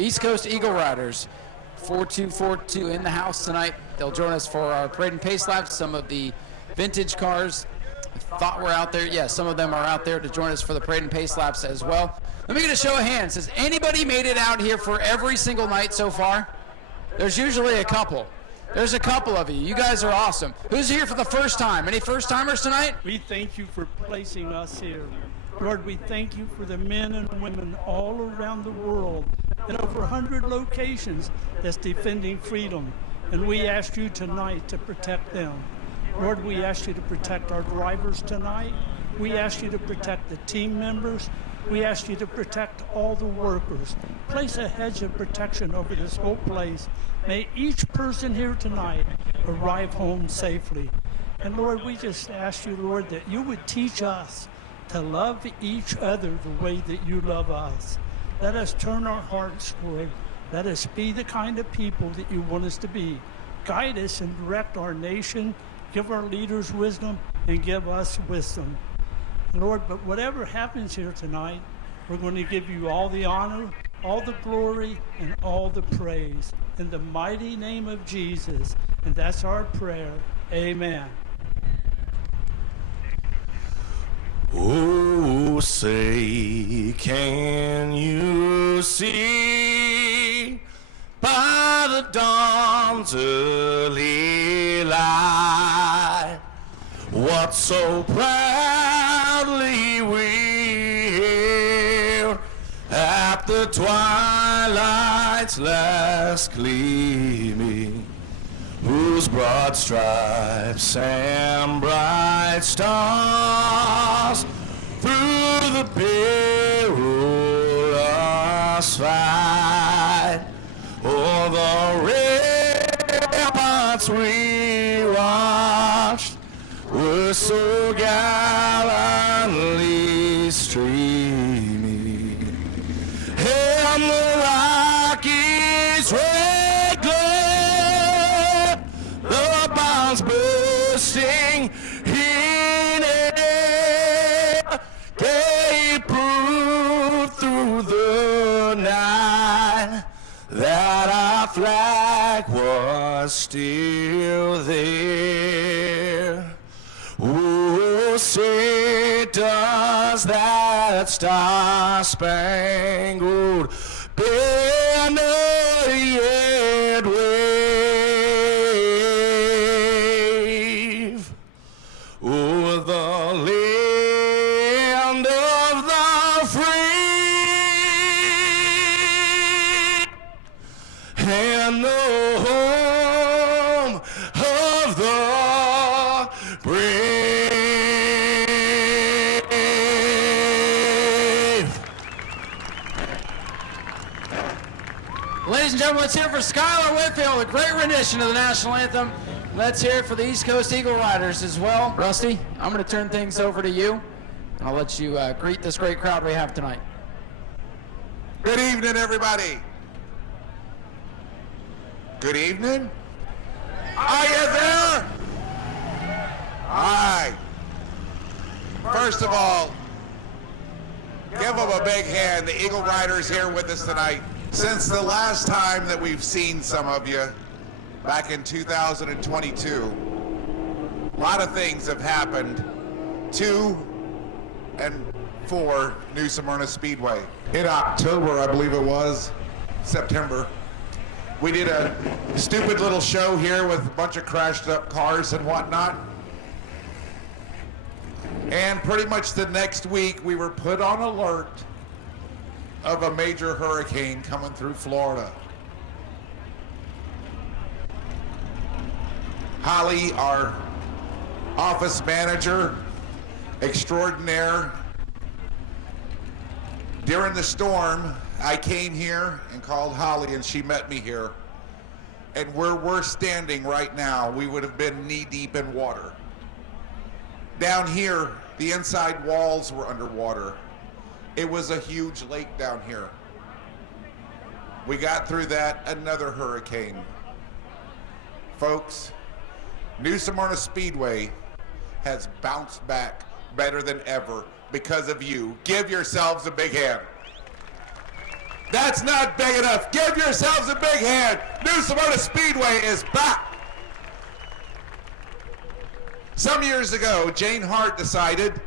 East Coast Eagle Riders, 4242 in the house tonight. They'll join us for our parade and pace laps. Some of the vintage cars I thought were out there. Yeah, some of them are out there to join us for the parade and pace laps as well. Let me get a show of hands. Has anybody made it out here for every single night so far? There's usually a couple. There's a couple of you. You guys are awesome. Who's here for the first time? Any first-timers tonight? We thank you for placing us here. Lord, we thank you for the men and women all around the world in over 100 locations that's defending freedom. And we ask you tonight to protect them. Lord, we ask you to protect our drivers tonight. We ask you to protect the team members. We ask you to protect all the workers. Place a hedge of protection over this whole place. May each person here tonight arrive home safely. And Lord, we just ask you, Lord, that you would teach us to love each other the way that you love us. Let us turn our hearts, Lord. Let us be the kind of people that you want us to be. Guide us and direct our nation. Give our leaders wisdom and give us wisdom. Lord, but whatever happens here tonight, we're going to give you all the honor, all the glory, and all the praise. In the mighty name of Jesus. And that's our prayer. Amen. Oh, say, can you see by the dawn's early light what so proudly we hailed at the twilight's last gleaming, whose broad stripes and bright stars through the perilous fight o'er the ramparts we watched were so gallantly streaming, and the Rockies red glare, the bombs bursting in air, gave proof through the night that our flag was still there. Oh, say does that star-spangled banner yet wave o'er the land of the free and the home of the brave. Ladies and gentlemen, let's hear it for Skylar Whitfield, a great rendition of the national anthem. Let's hear it for the East Coast Eagle Riders as well. Rusty, I'm going to turn things over to you, and I'll let you greet this great crowd we have tonight. Good evening, everybody. Good evening. Are you there? All right. First of all, give them a big hand. The Eagle Riders here with us tonight. Since the last time that we've seen some of you, back in 2022, a lot of things have happened to and for New Smyrna Speedway. In October, I believe it was, September, we did a stupid little show here with a bunch of crashed up cars and whatnot. And pretty much the next week, we were put on alert of a major hurricane coming through Florida. Holly, our office manager extraordinaire, during the storm, I came here and called Holly, and she met me here. And where we're standing right now, we would have been knee-deep in water. Down here, the inside walls were underwater. It was a huge lake down here. We got through that, another hurricane. Folks, New Smyrna Speedway has bounced back better than ever because of you. Give yourselves a big hand. That's not big enough. Give yourselves a big hand. New Smyrna Speedway is back. Some years ago, Jane Hart decided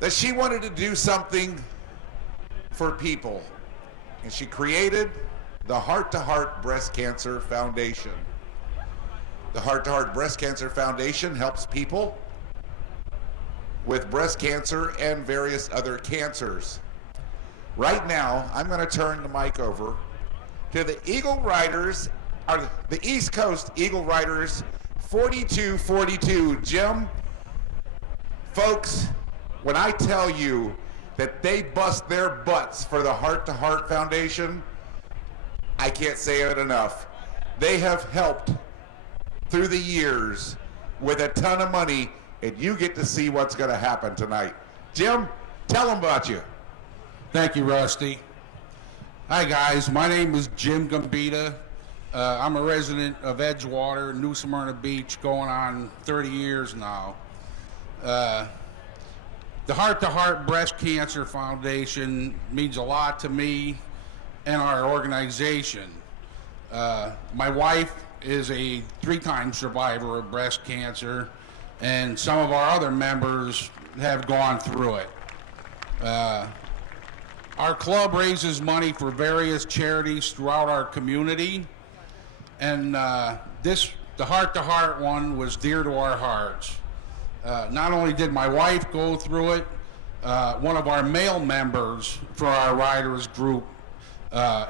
that she wanted to do something for people. And she created the Heart to Heart Breast Cancer Foundation. The Heart to Heart Breast Cancer Foundation helps people with breast cancer and various other cancers. Right now, I'm going to turn the mic over to the Eagle Riders, or the East Coast Eagle Riders 4242. Jim, folks, when I tell you that they bust their butts for the Heart to Heart Foundation, I can't say it enough. They have helped through the years with a ton of money, and you get to see what's going to happen tonight. Jim, tell them about you. Thank you, Rusty. Hi, guys. My name is Jim Gambita. I'm a resident of Edgewater, New Smyrna Beach, going on 30 years now. The Heart to Heart Breast Cancer Foundation means a lot to me and our organization. My wife is a 3-time survivor of breast cancer, and some of our other members have gone through it. Our club raises money for various charities throughout our community, and the Heart to Heart one was dear to our hearts. Not only did my wife go through it, one of our male members for our riders group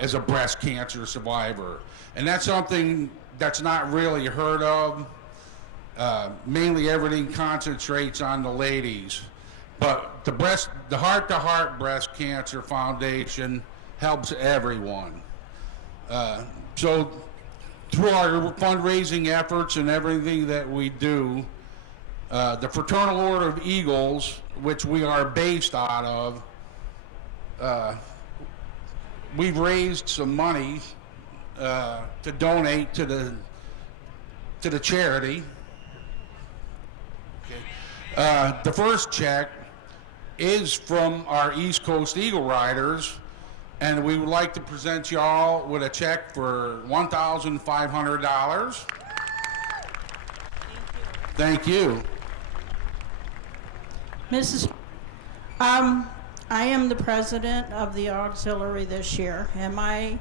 is a breast cancer survivor, and that's something that's not really heard of. Mainly everything concentrates on the ladies. But the Heart to Heart Breast Cancer Foundation helps everyone. So through our fundraising efforts and everything that we do, the Fraternal Order of Eagles, which we are based out of, we've raised some money to donate to the charity. Okay. The first check is from our East Coast Eagle Riders, and we would like to present y'all with a check for $1,500. Thank you. I am the president of the auxiliary this year, and my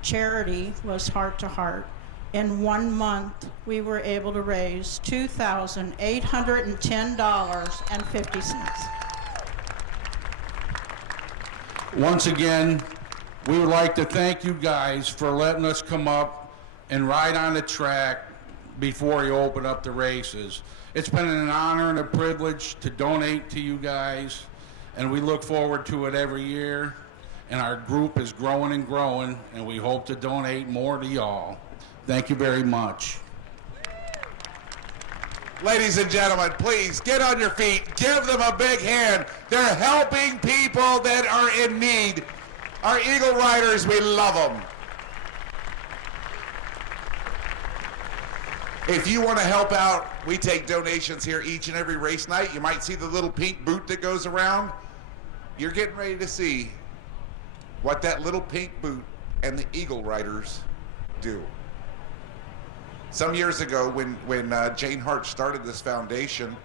charity was Heart to Heart. In 1 month, we were able to raise $2,810.50. Once again, we would like to thank you guys for letting us come up and ride on the track before you open up the races. It's been an honor and a privilege to donate to you guys, and we look forward to it every year. And our group is growing and growing, and we hope to donate more to y'all. Thank you very much. Ladies and gentlemen, please get on your feet. Give them a big hand. They're helping people that are in need. Our Eagle Riders, we love them. If you want to help out, we take donations here each and every race night. You might see the little pink boot that goes around. You're getting ready to see what that little pink boot and the Eagle Riders do. Some years ago, when Jane Hart started this foundation,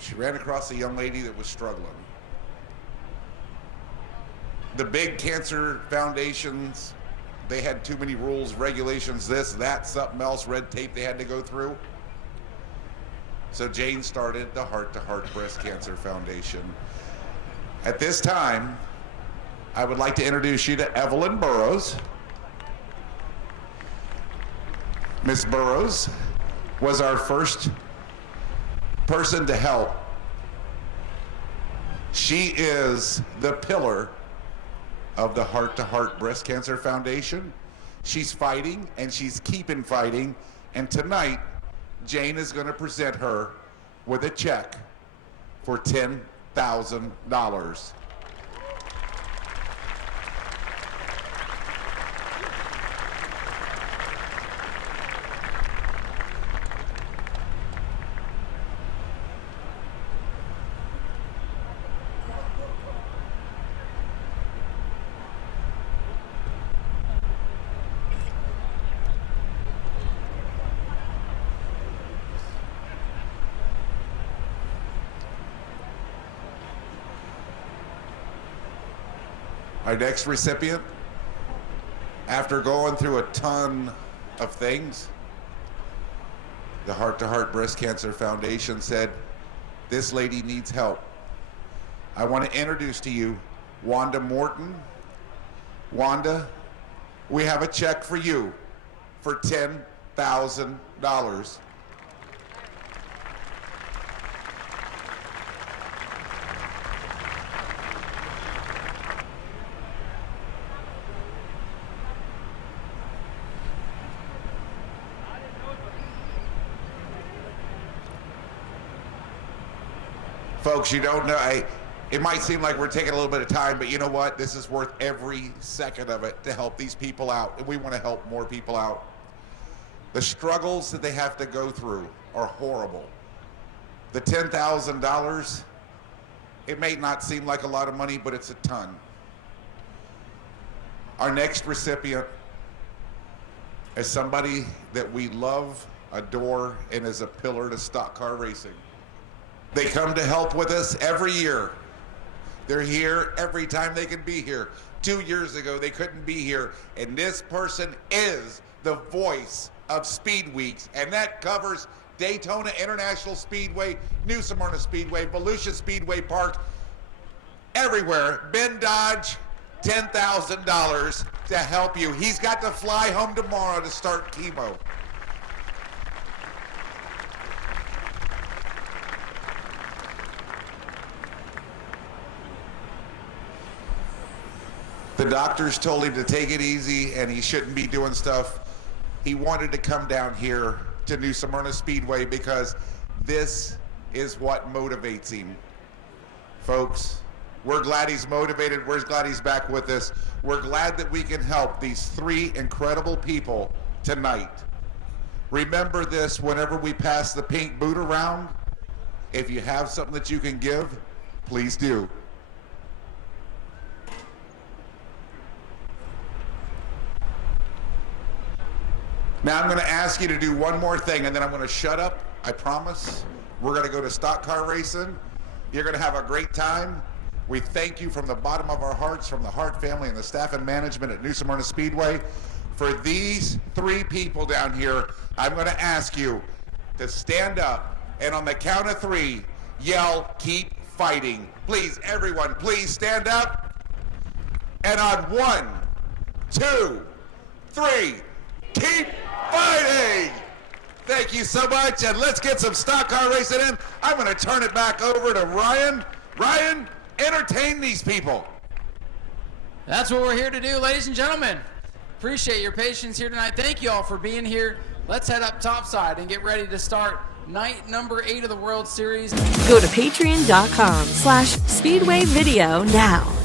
she ran across a young lady that was struggling. The big cancer foundations, they had too many rules, regulations, this, that, something else, red tape they had to go through. So Jane started the Heart to Heart Breast Cancer Foundation. At this time, I would like to introduce you to Evelyn Burrows. Miss Burrows was our first person to help. She is the pillar of the Heart to Heart Breast Cancer Foundation. She's fighting and she's keeping fighting. And tonight, Jane is going to present her with a check for $10,000. Our next recipient, after going through a ton of things, the Heart to Heart Breast Cancer Foundation said, this lady needs help. I want to introduce to you Wanda Morton. Wanda, we have a check for you for $10,000. Folks, you don't know, it might seem like we're taking a little bit of time, but you know what? This is worth every second of it to help these people out, and we want to help more people out. The struggles that they have to go through are horrible. The $10,000, it may not seem like a lot of money, but it's a ton. Our next recipient is somebody that we love, adore, and is a pillar to stock car racing. They come to help with us every year. They're here every time they can be here. 2 years ago, they couldn't be here, and this person is the voice of Speed Weeks, and that covers Daytona International Speedway, New Smyrna Speedway, Volusia Speedway Park, everywhere. Ben Dodge, $10,000 to help you. He's got to fly home tomorrow to start chemo. The doctors told him to take it easy and he shouldn't be doing stuff. He wanted to come down here to New Smyrna Speedway because this is what motivates him. Folks, we're glad he's motivated. We're glad he's back with us. We're glad that we can help these three incredible people tonight. Remember this whenever we pass the pink boot around. If you have something that you can give, please do. Now I'm going to ask you to do one more thing, and then I'm going to shut up. I promise. We're going to go to stock car racing. You're going to have a great time. We thank you from the bottom of our hearts, from the Hart family and the staff and management at New Smyrna Speedway. For these three people down here, I'm going to ask you to stand up, and on the count of three, yell, "Keep fighting." Please, everyone, please stand up. And on 1, 2, 3, keep fighting! Thank you so much, and let's get some stock car racing in. I'm going to turn it back over to Ryan. Ryan, entertain these people. That's what we're here to do, ladies and gentlemen. Appreciate your patience here tonight. Thank you all for being here. Let's head up topside and get ready to start night number 8 of the World Series. Go to patreon.com/Speedway Video now.